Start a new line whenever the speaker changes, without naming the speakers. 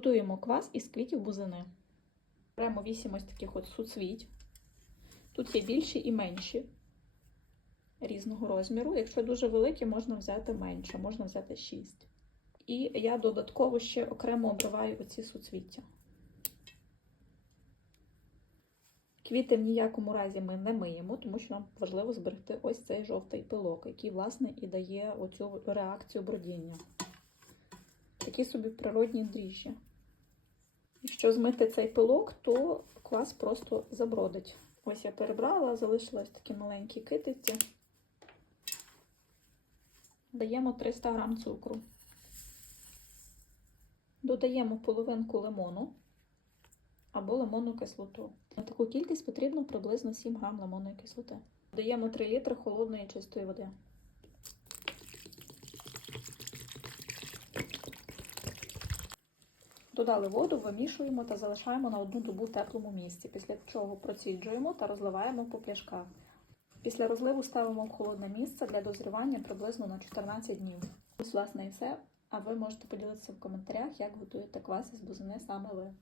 Готуємо квас із квітів бузини. Беремо 8 ось таких от суцвіть. Тут є більші і менші різного розміру. Якщо дуже великі, можна взяти менше, можна взяти 6. І я додатково ще окремо обриваю оці суцвіття. Квіти в ніякому разі ми не миємо, тому що нам важливо зберегти ось цей жовтий пилок, який, власне, і дає оцю реакцію бродіння. Такі собі природні дріжджі. Якщо змити цей пилок, то квас просто забродить. Ось я перебрала, залишилось такі маленькі китиці. Даємо 300 г цукру. Додаємо половинку лимону або лимонну кислоту. На таку кількість потрібно приблизно 7 г лимонної кислоти. Додаємо 3 літри холодної чистої води. Додали воду, вимішуємо та залишаємо на одну добу теплому місці, після чого проціджуємо та розливаємо по пляшках. Після розливу ставимо в холодне місце для дозрівання приблизно на 14 днів. Ось, власне, і все. А ви можете поділитися в коментарях, як готуєте квас із бузини саме ви.